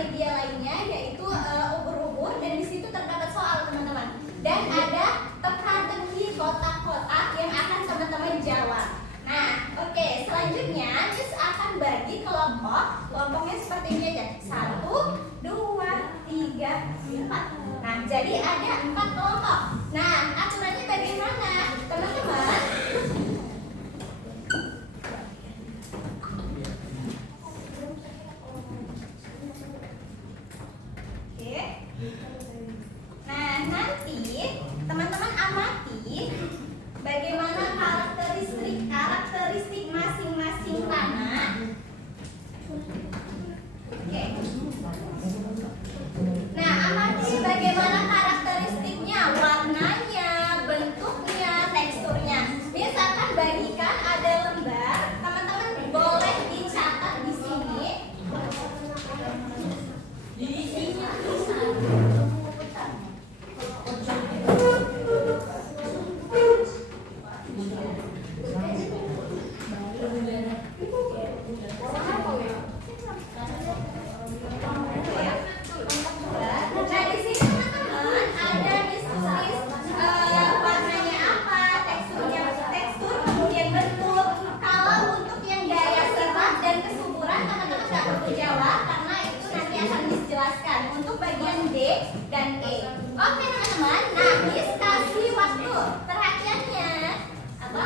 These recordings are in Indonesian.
media lainnya yaitu ubur-ubur, dan di situ terdapat soal teman-teman. Dan ada teka-teki kotak-kotak yang akan teman-teman jawab. Nah, oke, selanjutnya Miss akan bagi kelompok. Kelompoknya seperti ini aja. 1, 2, 3, 4. Nah, jadi ada 4 kelompok. Nah, aturannya bagaimana, teman-teman? Oke. Nah, nanti teman-teman amati bagaimana karakteristik masing-masing tanah. Oke. Nah, amati bagaimana karakteristiknya, warnanya, bentuknya, teksturnya. Miss akan bagikan ada lembar, teman-teman boleh dicatat di sini. Nah, di sini teman-teman ada ditulis warnanya apa, tekstur, kemudian bentuk. Kalau untuk yang daya serap dan kesuburan teman-teman nggak perlu jawab karena itu nanti akan dijelaskan untuk bagian D dan E. Oke teman-teman, nah Miss kasih waktu perhatiannya apa?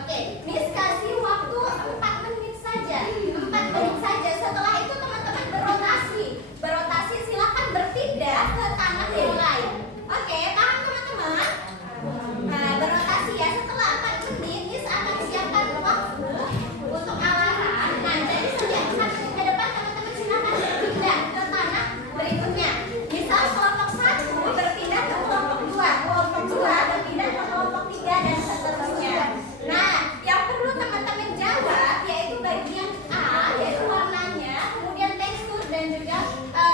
Oke, Miss kasih waktu 4 menit saja. 4 menit saja. Setelah itu teman-teman berotasi, silakan berpindah ke tanah yang lain. Oke, paham teman-teman? Nah, berotasi ya. Setelah 4 menit Miss akan siapkan waktu untuk alarm. Nah, jadi setiap 4 menit ke depan teman-teman silakan berpindah ke tanah berikutnya. Misal kelompok 1 berpindah ke kelompok 2, kelompok 2 berpindah ke kelompok 3 dan seterusnya. Nah, yang perlu teman-teman jawab yaitu bagian A, yaitu warnanya, kemudian tekstur dan juga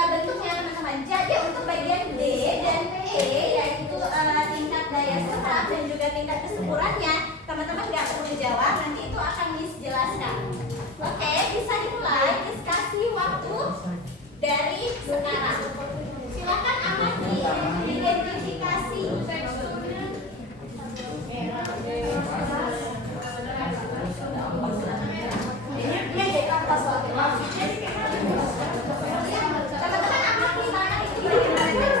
bentuknya teman-teman. Jadi untuk bagian D dan E yaitu tingkat daya serap dan juga tingkat kesuburannya, teman-teman nggak perlu jawab, nanti itu akan Miss jelaskan. Oke, bisa dimulai. Miss kasih waktu dari sekarang. Silakan amati identifikasi teksturnya. Teman-teman amati mana itu teksturnya.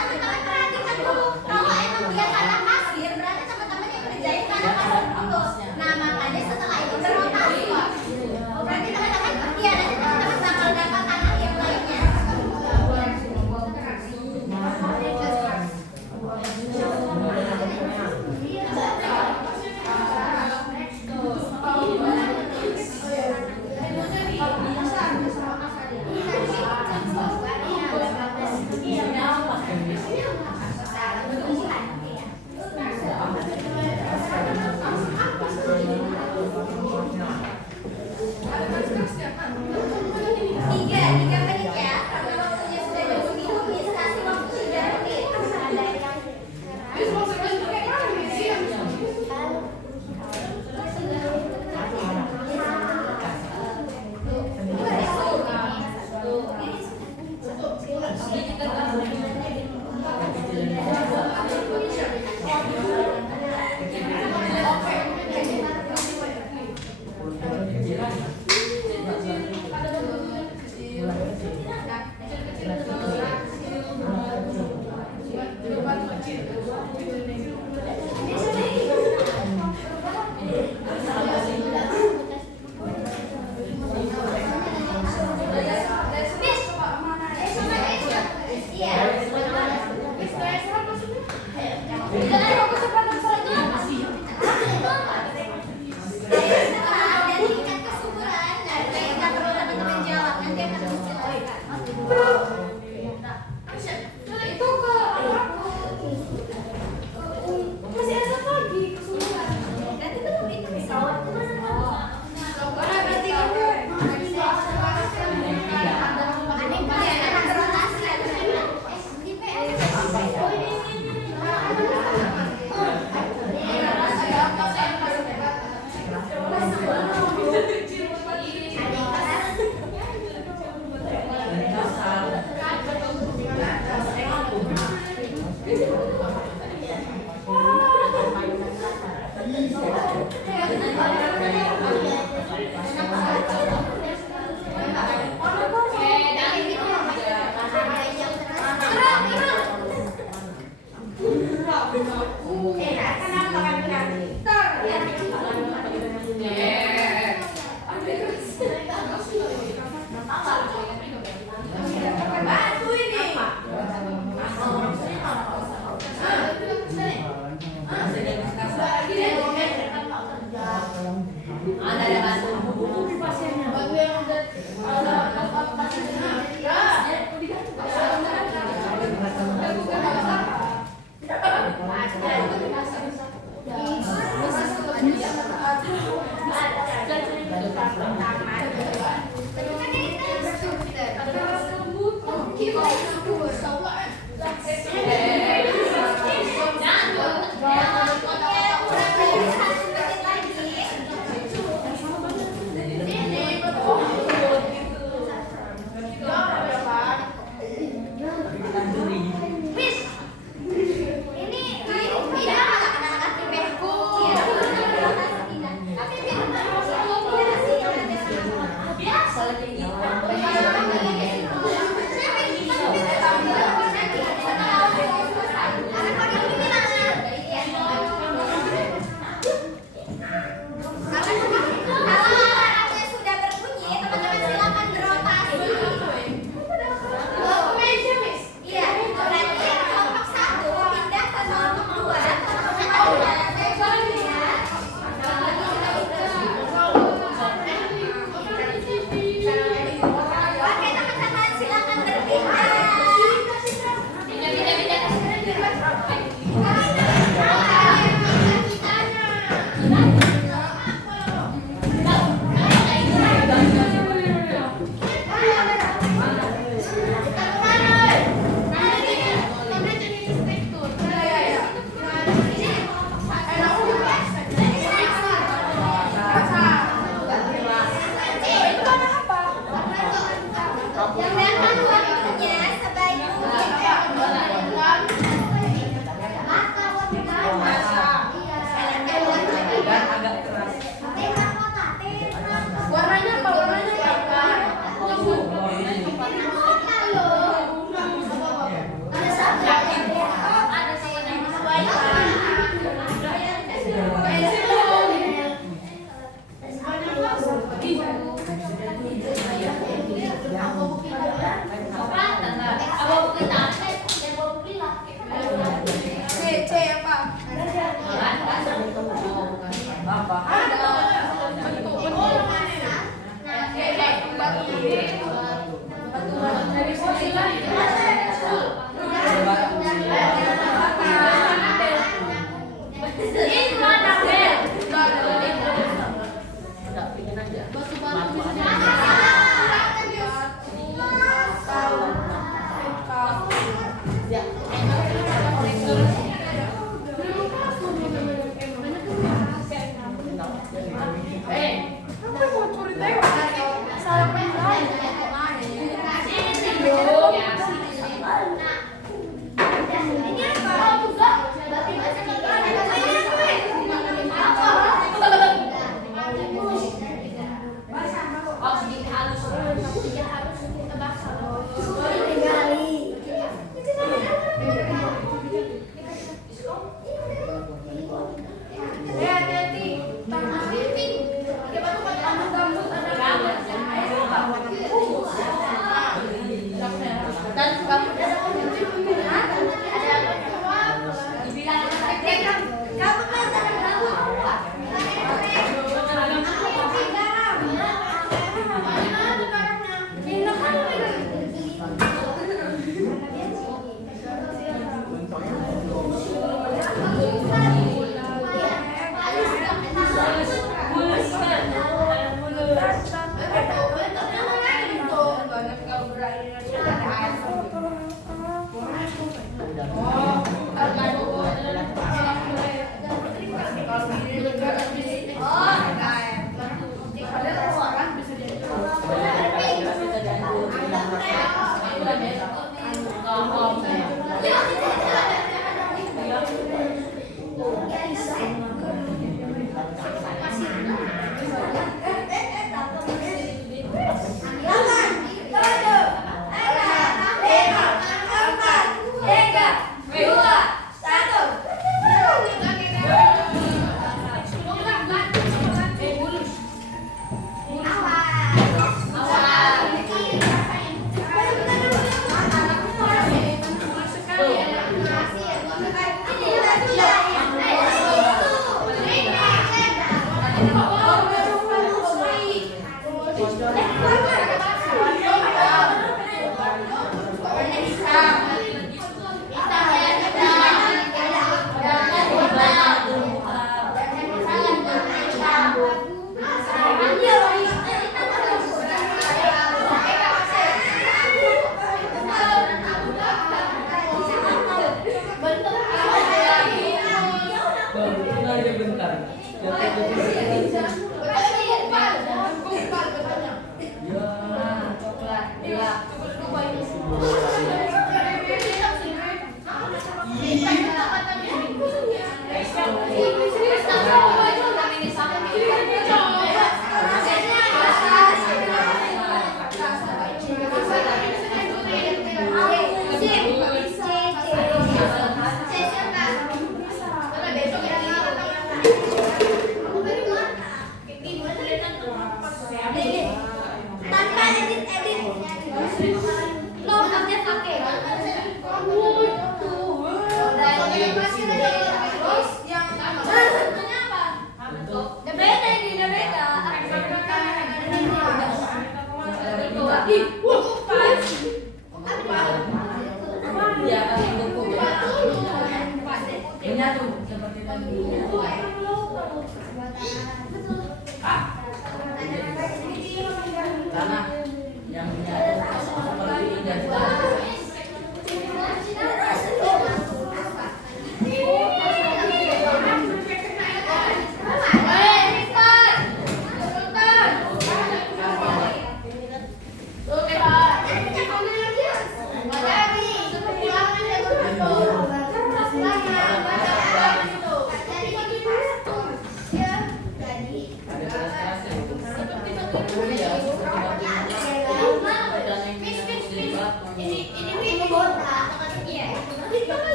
Teman-teman perhatikan dulu. Kalau emang dia tanah pasir, berarti teman-teman yang kerjain tanah pasir dulu. Nah, makanya setelah itu berotasi.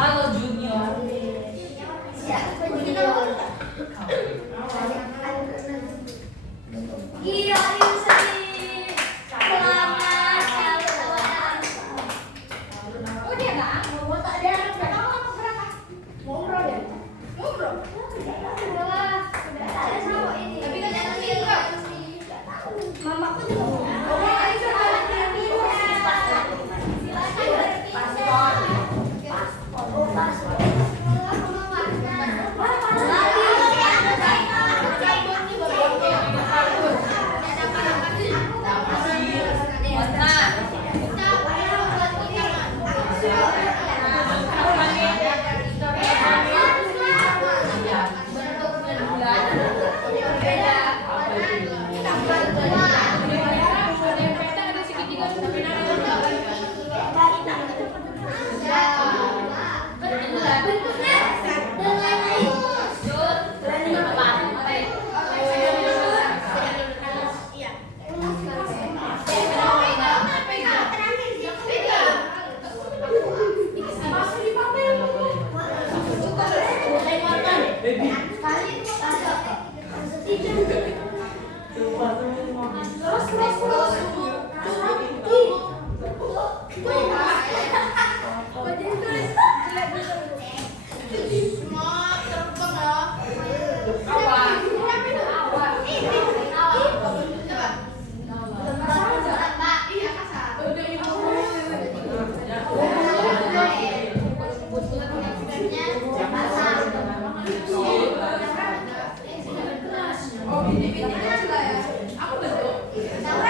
Halo Junior. Iya, Yusri. Selamat selamat. Udah bang, mau tak ada berapa? Ngomong deh. Ngomong. Sudah ada sama ini. Tapi kan ada enggak? Mamaku juga mau. Aku bentuk.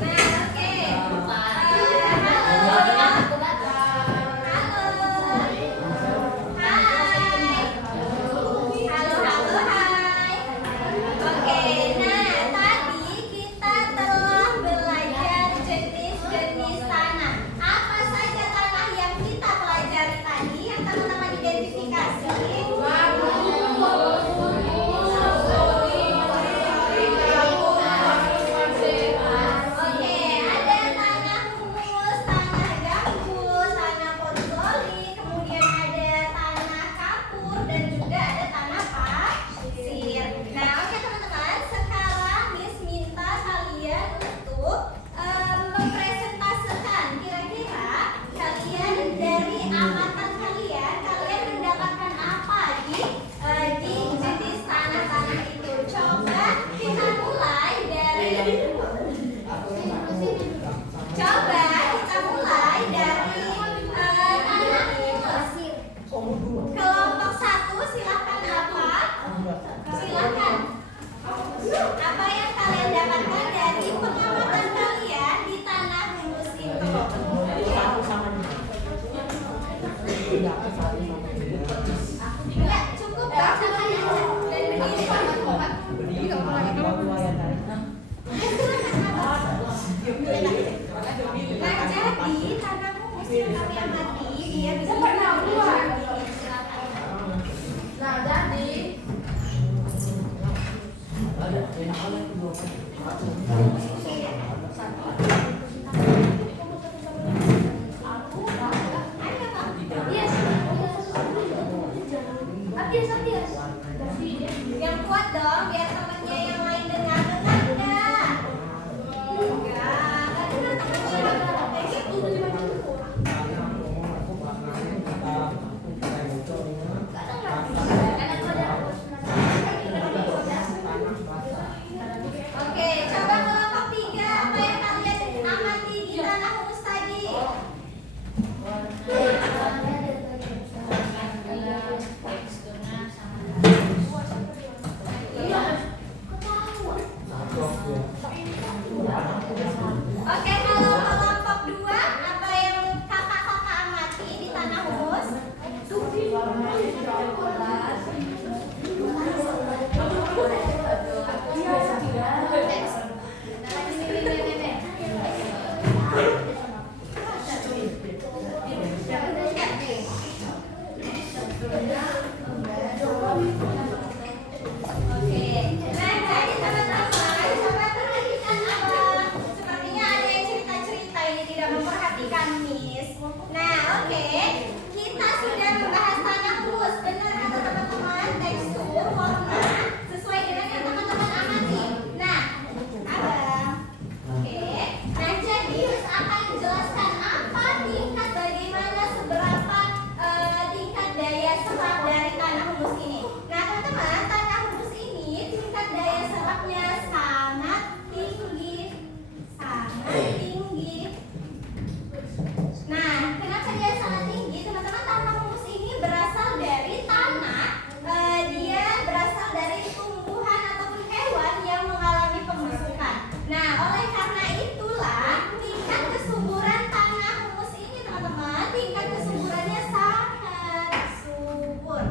Nah, Coba kita mulai dari tanah humus. Kelompok 1 silakan apa? Silakan. Apa yang kalian dapatkan dari pengamatan kalian di tanah humus itu? Ya, cukup bacakan aja dan berdiri. Nah, jadi tanah humus yang kami amati dia bisa yang kuat dong biar temannya yang lain dengar enggak? Enggak dengar temannya kayak gitu. Oke, coba kelompok 3 apa yang kalian amati di tanah humus tadi? Oke, kalau kelompok 2 apa yang kakak-kakak amati di tanah humus? Oke, nah jadi teman-teman coba perhatikan abang. Sepertinya ada yang cerita-cerita ini tidak memperhatikan Miss. Nah, oke, kita sudah membahas tanah humus. Benar kata teman-teman, tekstur, warna sesuai dengan yang teman-teman amati. Nah, abang, oke, nah jadi Miss akan menjelaskan apa tingkat bagaimana seberapa tingkat daya serap dari tanah humus ini. Nah, teman-teman, tanah humus ini tingkat daya serapnya sangat tinggi, sangat tinggi. Nah, kenapa dia sangat tinggi? Teman-teman, tanah humus ini berasal dari tanah, dia berasal dari tumbuhan ataupun hewan yang mengalami pembusukan. Nah, oleh karena itulah tingkat kesuburan tanah humus ini, teman-teman, tingkat kesuburannya sangat subur.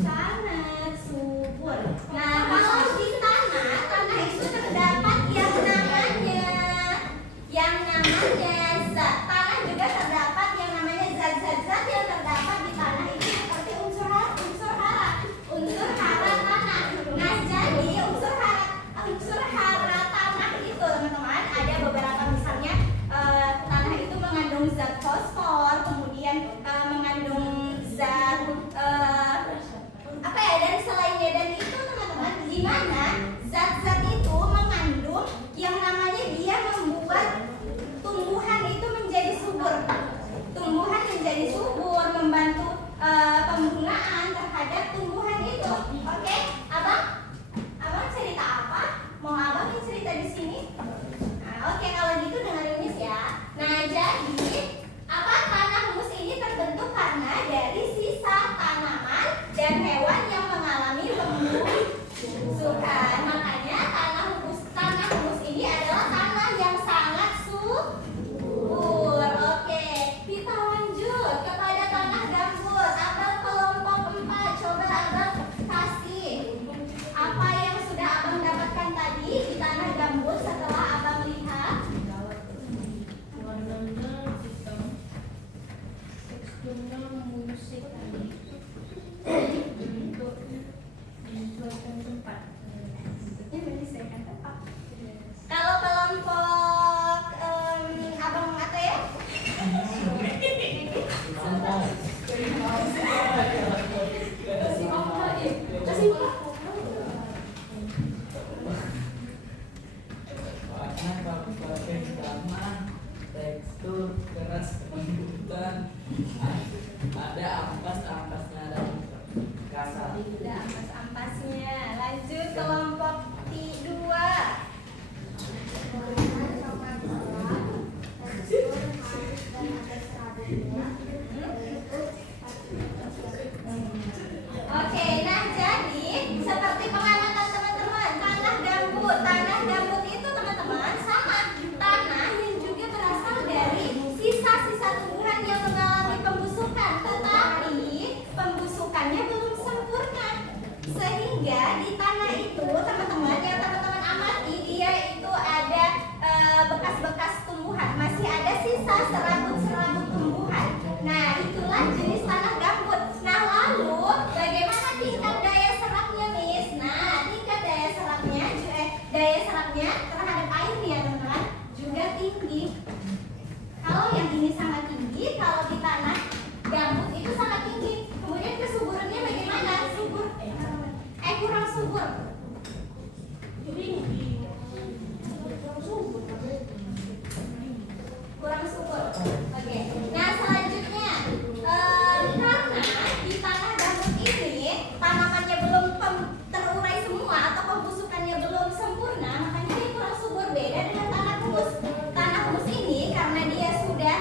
Sangat subur. Nah, kalau di tanah itu terdapat yang namanya zat. Tanah juga terdapat yang namanya zat-zat yang terdapat di tanah itu seperti unsur hara tanah. Nah, jadi unsur hara tanah itu, teman-teman, ada beberapa misalnya tanah itu mengandung zat fosfor, kemudian mengandung zat apa ya, dan selainnya. Dan itu, teman-teman, di mana zat-zat itu mengandung yang namanya dia membuat tumbuhan itu menjadi subur. Tumbuhan menjadi subur, membantu penggunaan terhadap tumbuhan itu. Oke, abang cerita apa? Mau abang yang cerita di sini? Nah, oke, kalau gitu dengerin Miss ya. Nah, jadi apa, tanah humus ini terbentuk karena dari sisa tanaman dan hewan yang mengalami pembusukan. Makanya tanah humus ini adalah tanah yang sangat subur. Oke, kita lanjut kepada tanah gambut. Abang kelompok 4, coba abang kasih apa yang sudah abang dapatkan tadi di tanah gambut setelah abang bisa serabut-serabut tumbuhan. Nah, itulah jenis tanah gambut. Nah, lalu bagaimana tingkat daya serapnya, Miss? Nah, tingkat daya serapnya terhadap air nih ya teman-teman juga tinggi. Kalau yang ini sangat tinggi, kalau di tanah gambut itu sangat tinggi. Kemudian kesuburannya bagaimana? Kurang subur. Kurang subur. Oke. Nah, selanjutnya karena di tanah gambut ini tanamannya belum terurai semua atau pembusukannya belum sempurna, makanya dia kurang subur. Beda dengan tanah humus. Tanah humus ini karena dia sudah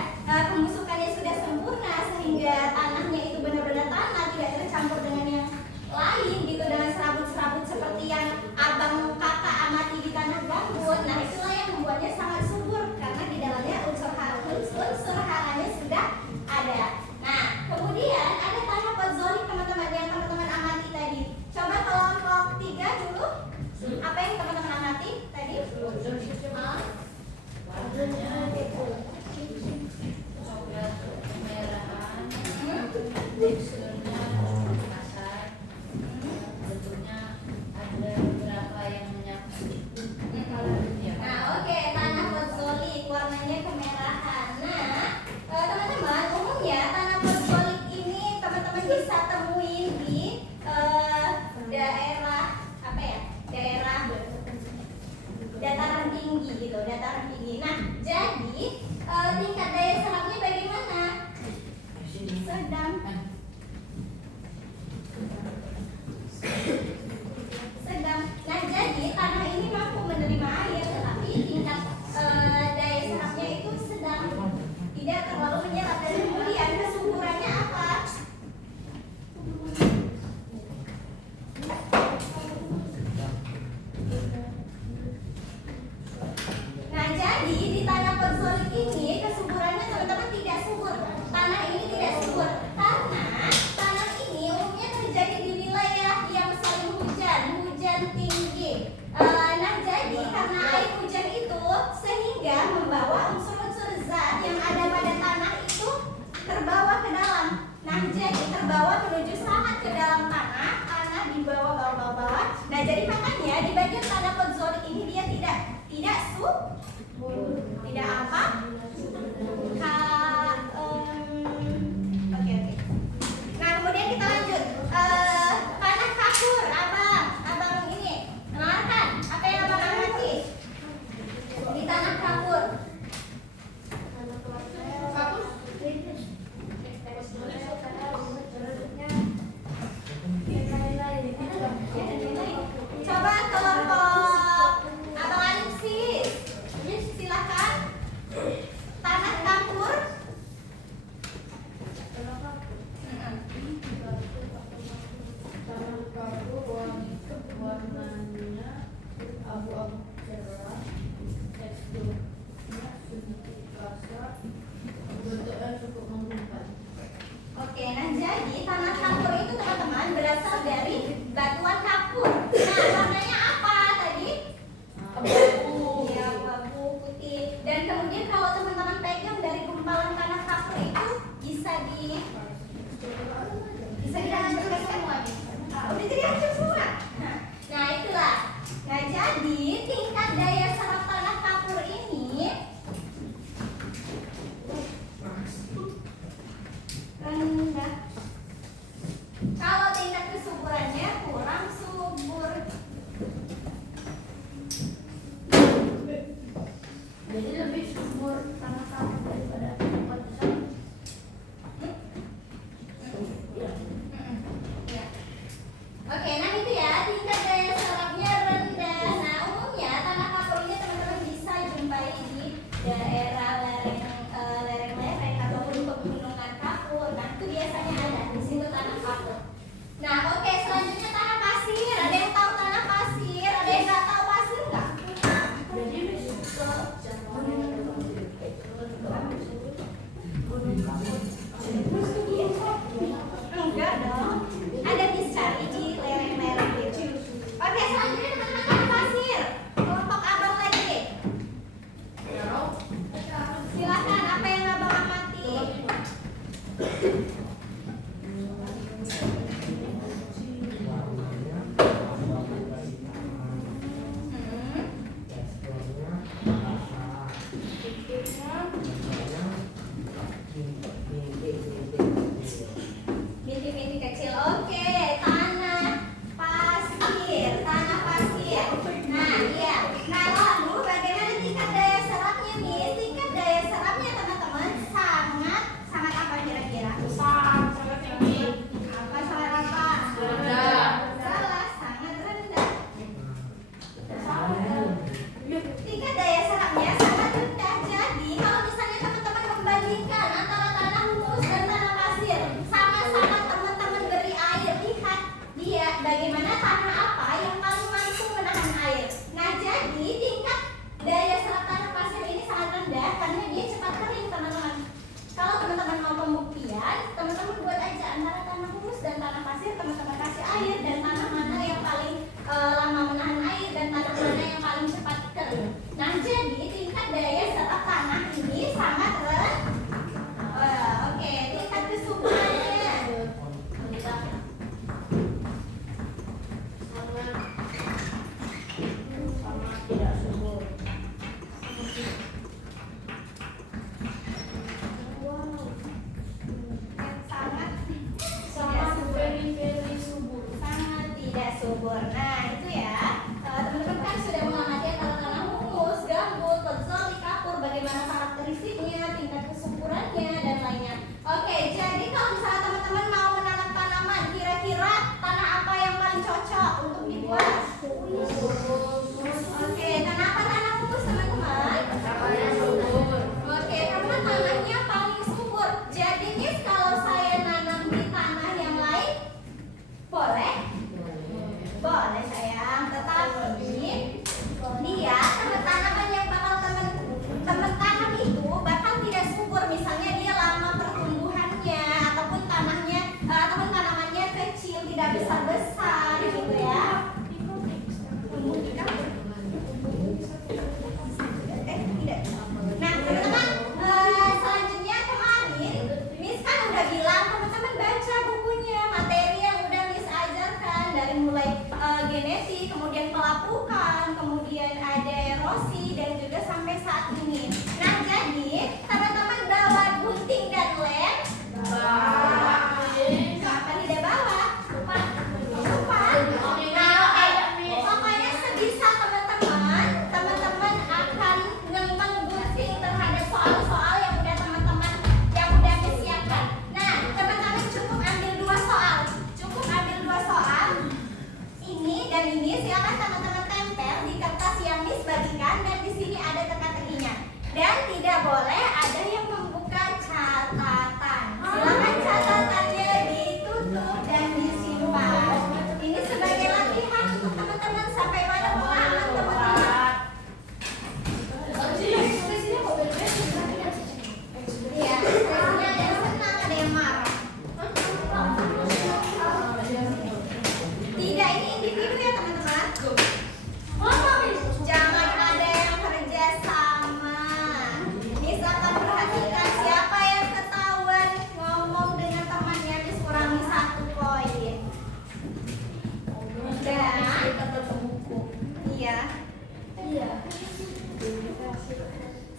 pembusukannya sudah sempurna sehingga tanahnya itu benar-benar tanah, tidak tercampur dengan yang lain gitu, dengan serabut-serabut seperti yang abang kakak amati di tanah gambut. Nah, itulah yang membuatnya sangat subur karena di dalamnya unsur haranya sudah ada. Nah, kemudian ada tanah podzolik teman-teman yang teman-teman amati tadi. Coba kelompok 3 dulu. Apa yang teman-teman amati tadi? Warnanya coklat kemerahan, teksturnya kasar, bentuknya ada beberapa yang menyapu. Nah, oke, tanah podzolik warnanya kemerahan. Nah, teman-teman, umumnya tanah podzolik ini teman-teman bisa temuin di daerah apa ya? Daerah dataran tinggi gitu, dataran tinggi. Nah, jadi tingkat daya serapnya bagaimana? Sedang. Nah, jadi tanah ini mampu menerima air, tetapi tingkat daya serapnya itu sedang, tidak terlalu menyerap. Dan kemudian kesuburannya apa? Nah, jadi di tanah podzolik ini kesuburannya teman-teman tidak subur. Tanah ini tidak subur karena tanah ini umumnya terjadi di wilayah yang sering hujan tinggi. Nah, jadi karena air hujan itu sehingga membawa unsur-unsur zat yang ada pada tanah itu terbawa ke dalam. Nah, jadi terbawa menuju sangat ke dalam tanah dibawa bawah. Nah, jadi makanya di bagian tanah podzolik ini dia tidak subur. Tidak apa? Oke. Nah, kemudian kita lanjut. Tanah kapur, abang ini kenalkan apa yang abang amati di tanah kapur. Coba kelompok abang Alexis, silakan. Tanah kapur. Warnanya abu-abu cerah, teksturnya sedikit kasar, bentuknya cukup menggumpal. Oke, nah jadi tanah kapur itu teman-teman berasal dari batuan kapur. Nah, warnanya apa tadi? Abu-abu. Ya, abu-abu putih. Dan kemudian kalau teman-teman pegang dari gumpalan tanah kapur itu bisa dihancurkan semua. Udah jadi hancur semua. Nah, itulah. Nah, jadi tingkat daya serap tanah kapur ini rendah. Kalau tingkat kesuburannya kurang subur. Jadi lebih subur tanah kapur daripada tempat di sana. Ya. Oke, nah itu ya tingkat daya serapnya rendah. Nah, umumnya tanah kapur ini teman-teman bisa jumpai di daerah lereng-lereng ataupun pegunungan kapur. Nah, itu biasanya ada di situ tanah kapur. Nah, oke, selanjutnya tanah pasir. Ada yang tahu tanah pasir? Ada yang nggak tahu pasir nggak? Jadi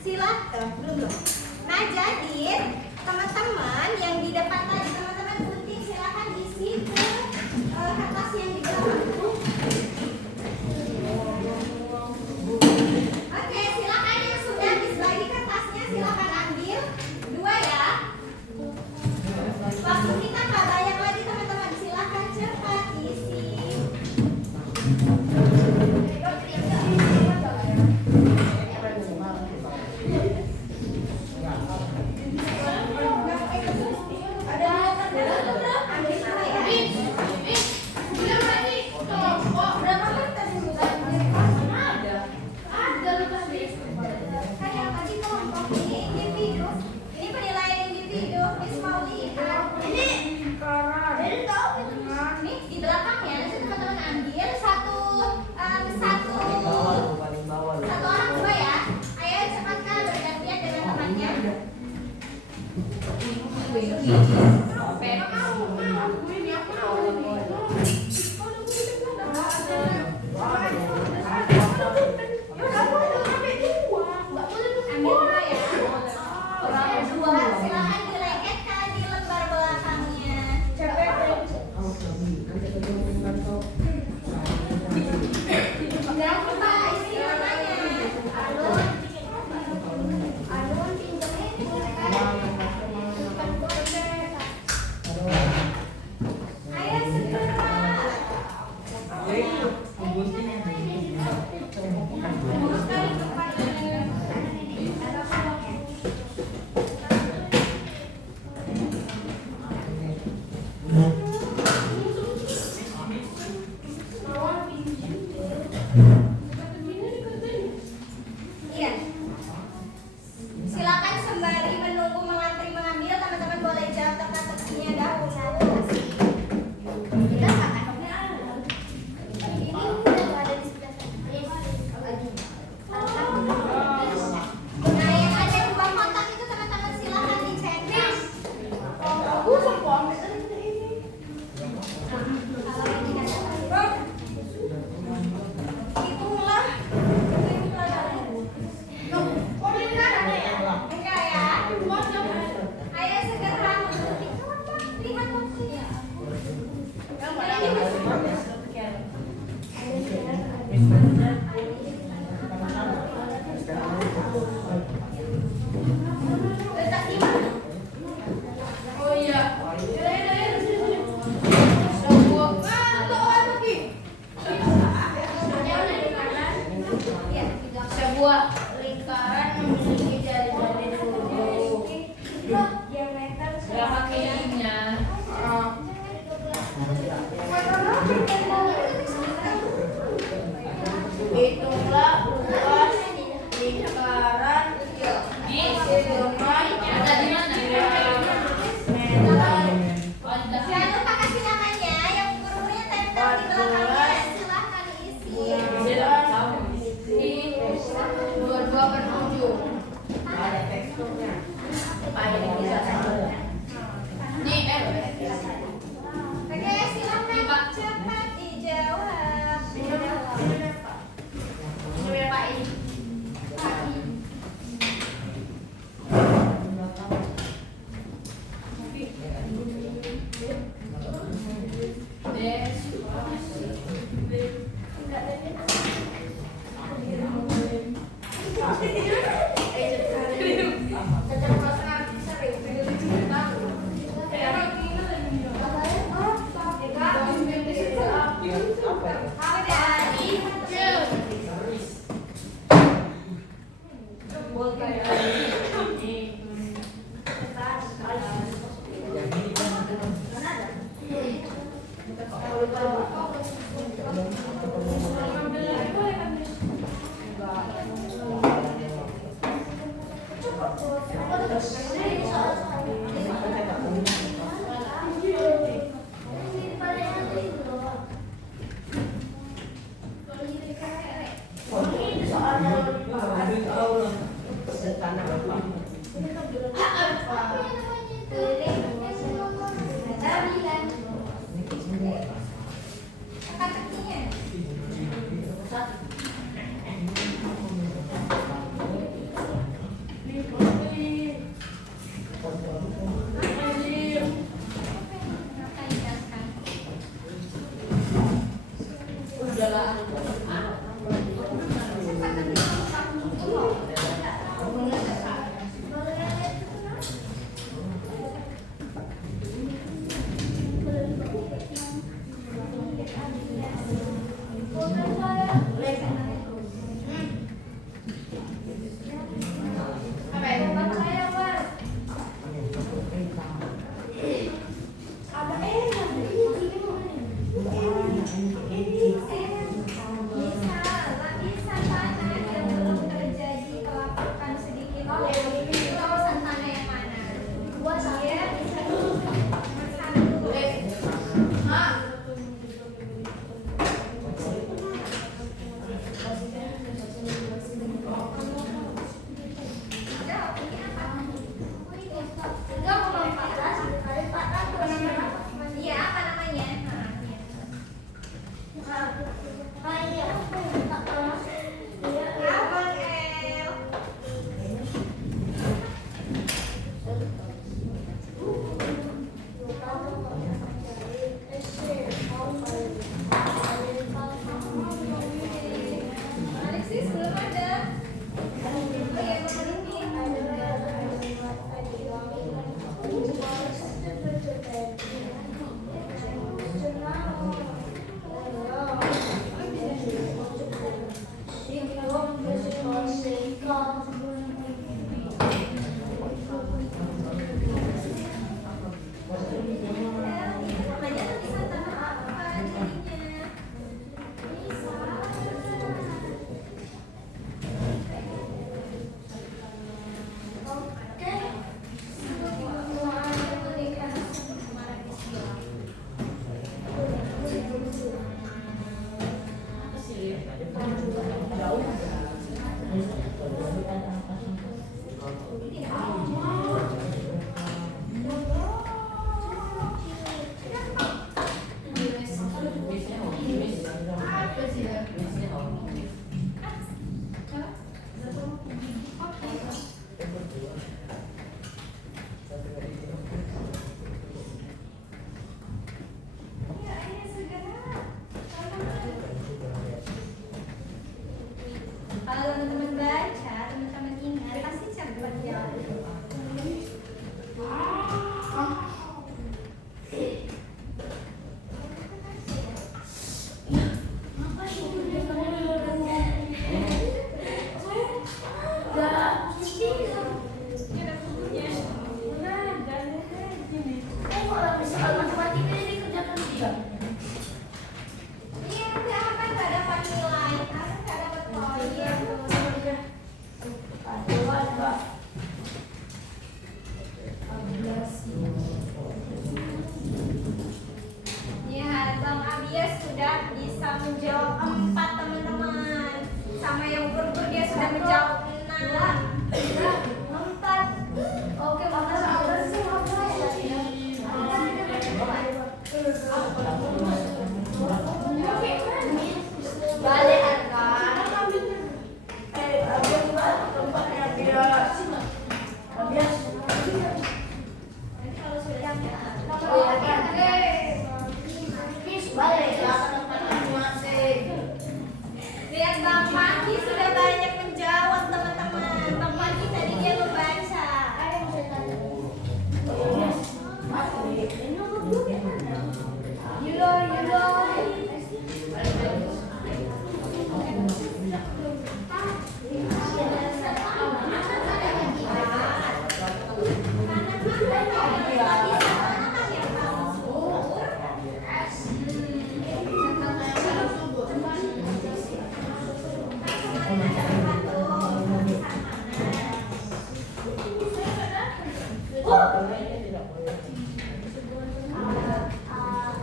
Silakan belum. Nah, jadi teman-teman yang di depan tadi teman-teman gunting silakan isi ke kertas yang di belakang. Oke, silakan yang sudah habis bagi kertasnya silakan ambil 2 ya. Waktu kita nggak banyak lagi teman-teman, silakan cepat isi. Silakan dileketkan di lembar belakangnya. Iya. Silakan sembari menunggu mengantri mengambil, teman-teman boleh jawab teka-tekinya dahulu. Nah, yang ada 2 kotak itu teman-teman silakan dicetak. Hitunglah. Enggak ya? Ayo segera lihat waktunya. Letak di mana? Oh iya. Sebuah lingkaran memiliki jari-jari 20. Berapa kirinya? Hitunglah luas lingkaran ada di mana? Jangan lupa kasih namanya, yang ukurannya tempel di belakangnya. Silahkan isi. 22 per 7. Oke, silahkan cepat dijawab. Berapa ini? Teka-tekinya. Kalau teman-teman baca, teman-teman ingat pasti cepat ya. Iya, nanti akan nggak dapat nilai, akan nggak dapat poin. Ya, Bang Abias sudah bisa menjawab 4 teman-teman. Sama yang Purpur dia sudah menjawab 6. 4. Oke, makasih. Balik kan? Lihat Bang Pagi sudah banyak menjawab teman-teman. Bang Pagi tadi dia membaca.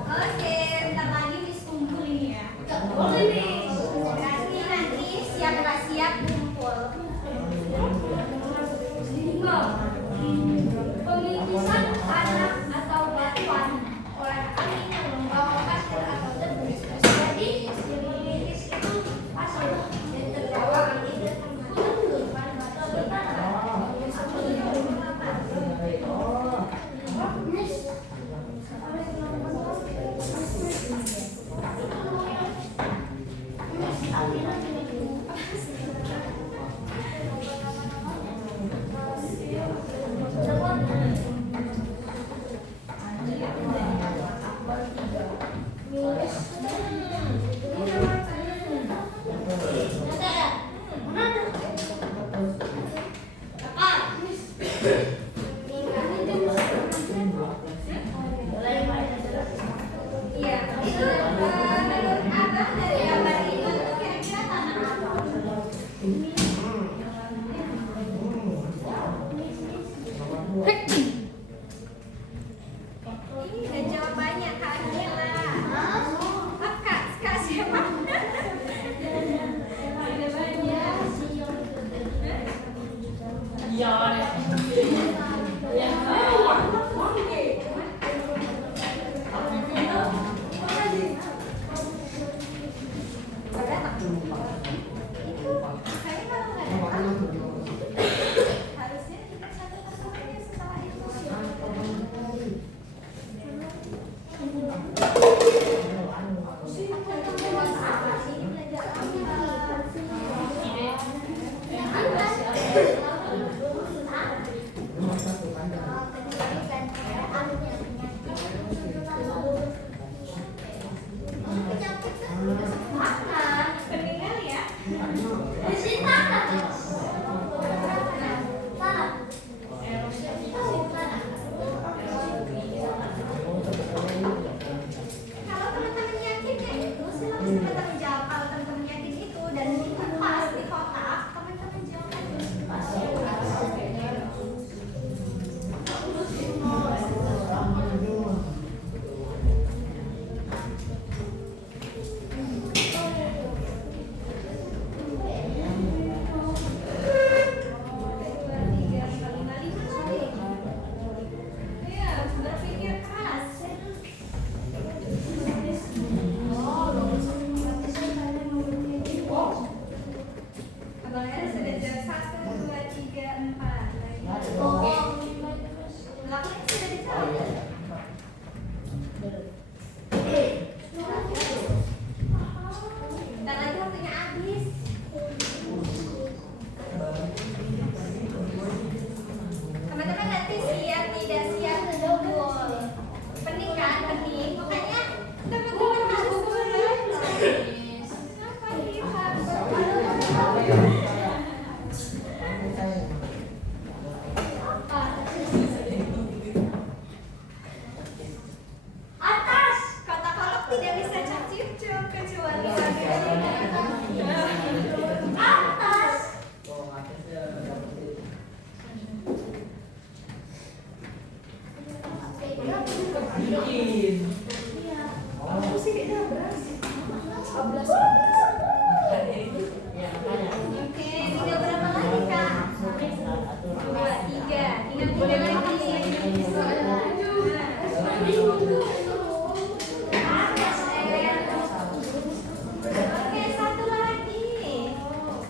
Oke, bentar lagi Miss kumpul ini ya. Berarti nanti siap nggak siap kumpul. Pemilisan anak atau batuan oleh angin yang membawa pasir atau debu. Jadi, pemilisan itu pasir dan terbawa angin dan menurunkan batu di tanah. Iya, itu menurut Abang dari gambar itu kira-kira tanah apa? Ini udah jawabannya Kak Angela. Kak siapa? Ada banyak. Harusnya kita satu-satu aja setelah itu. Belakangnya sudah dijawab. Bentar lagi waktunya habis. Teman-teman nanti siap tidak siap double. Pening kan? Pening. Makanya teman-teman harus belajar. Kenapa Atas. kata kolok tidak bisa cap-cip-cup kecuali Atas. Oke, tinggal berapa lagi kak? 2, 3. Tinggal 3 lagi. Atas. Oke, 1 lagi. 2, 3.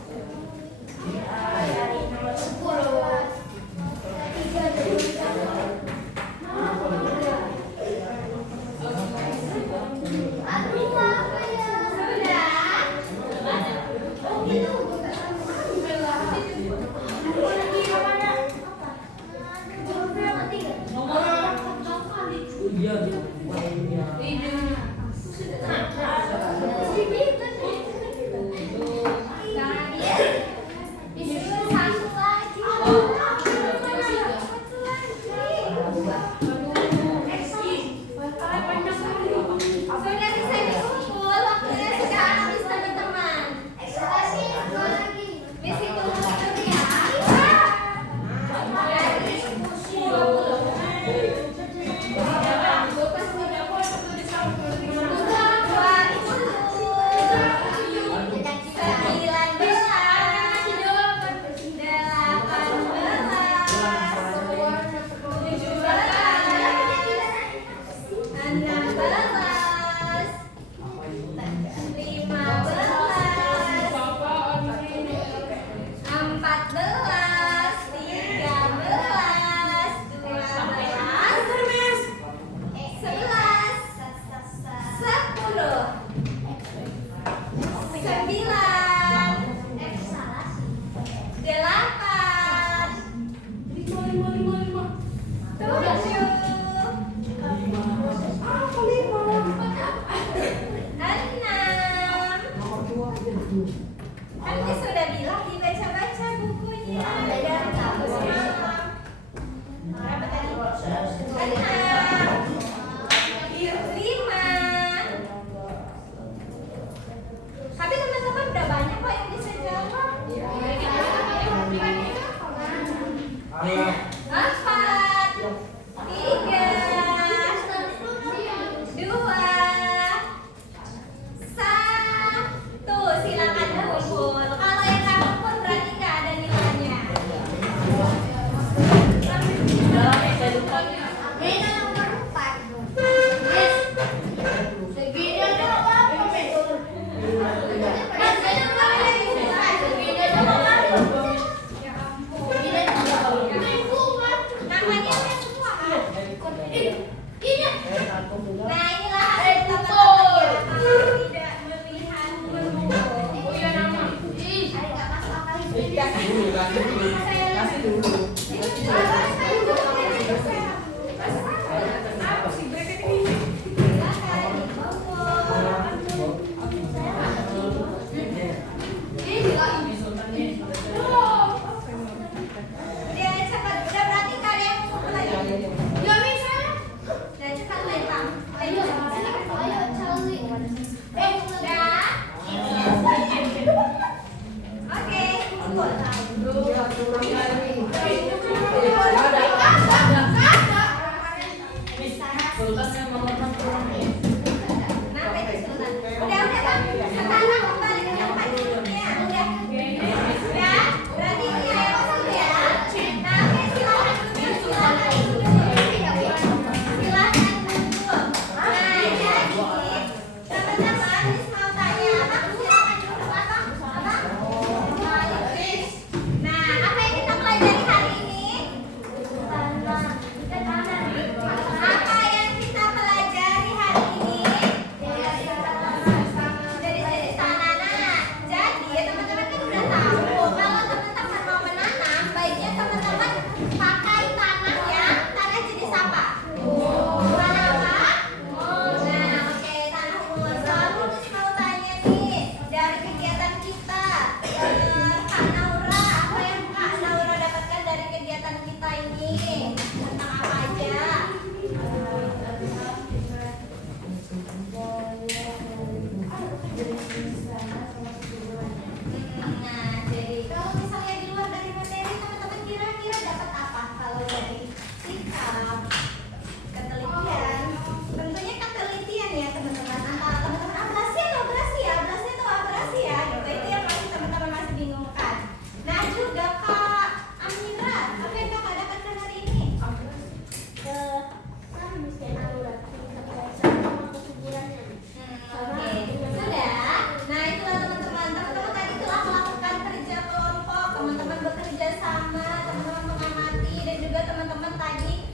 bersama, teman-teman mengamati, dan juga teman-teman tadi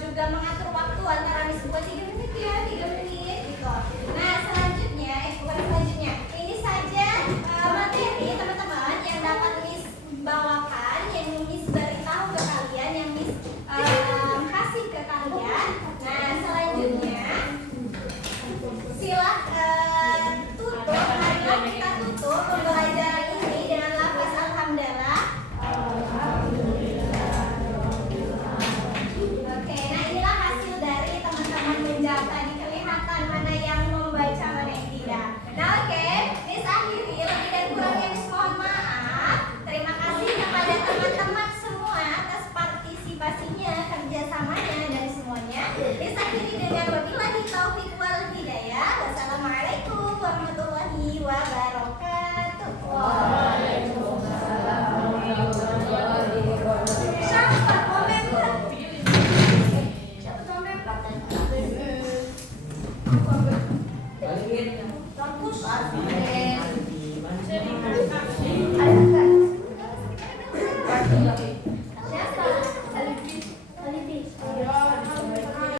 juga mengatur waktu antara Miss buat 3 menit ya, 3 menit gitu. Nah selanjutnya, bukan selanjutnya, ini saja materi teman-teman yang dapat Miss bawakan, yang Miss beritahu ke kalian, yang Miss kasih ke kalian. Nah selanjutnya silakan tutup, marilah kita tutup pembelajaran ini dengan lafaz alhamdulillah. Oke, nah inilah hasil dari teman-teman menjawab tadi, kelihatan mana yang membaca mana yang tidak. Nah oke, Miss akhiri, lebih dan kurangnya Miss mohon maaf. Terima kasih kepada teman-teman semua atas partisipasinya, kerjasamanya dan semuanya. Miss akhiri dengan wabillahi taufiq wal hidayah. Wassalamualaikum warahmatullahi wabarakatuh. Siapa komentar? Siapa komentar? Kampus. Ada.